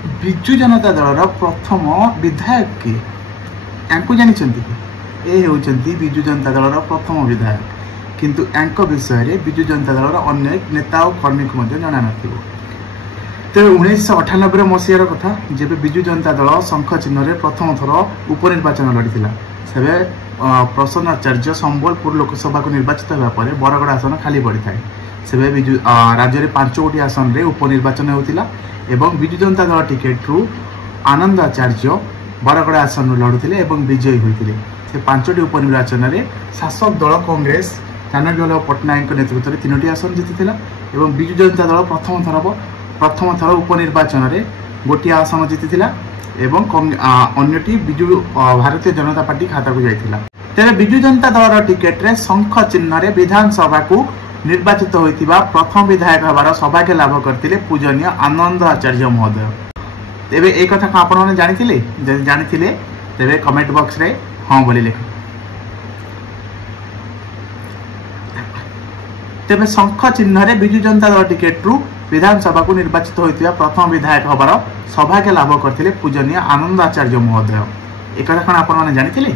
विजु जनता दल प्रथम विधायक किए या जानी ये होती विजु जनता दल प्रथम विधायक किंतु यांक विषय में विजु जनता दल अनेक नेता और कर्मी को जना न तेज 1998 मसीहार कथा जब विजु जनता दल शंख चिन्ह प्रथम थर उपनिर्वाचन लड़ी से प्रसन्न आचार्य संबलपुर लोकसभा को निर्वाचित होगापर बरगड़ आसन खाली पड़ी था से विजु राज्य में 5 आसन में उपनिर्वाचन होता एवं विजु जनता दल टिकेट रु आनंद आचार्य बरगड़ आसन लड़ुते विजयी होते से 5टी उपनिर्वाचन में शासक दल कांग्रेस जानकी वल्लभ पट्टनायक नेतृत्व में 3टी आसन जीति एवं विजु जनता दल प्रथम थर उपनिर्वाचन में गोटे आसन जीति एवं अन्यटी विजु भारतीय जनता पार्टी खाता को जाइथिला। तेरे विजु जनता दल टिकेट रे शंख चिन्ह विधानसभा को निर्वाचित होइतिबा प्रथम विधायक हबार सौभाग्य लाभ करथिले पूजनीय आनंद आचार्य महोदय। तेबे ए कथा आपण माने जानिथिले जदि जानिथिले तेबे कमेंट बॉक्स रे हां बोली लिख। तेबे शंख चिन्ह रे विजु जनता दल टिकेट रु विधानसभा को निर्वाचित होइतिबा प्रथम विधायक हबार सौभाग्य लाभ करथिले पूजनीय आनंद आचार्य महोदय। एक कथा आपण माने जानिथिले।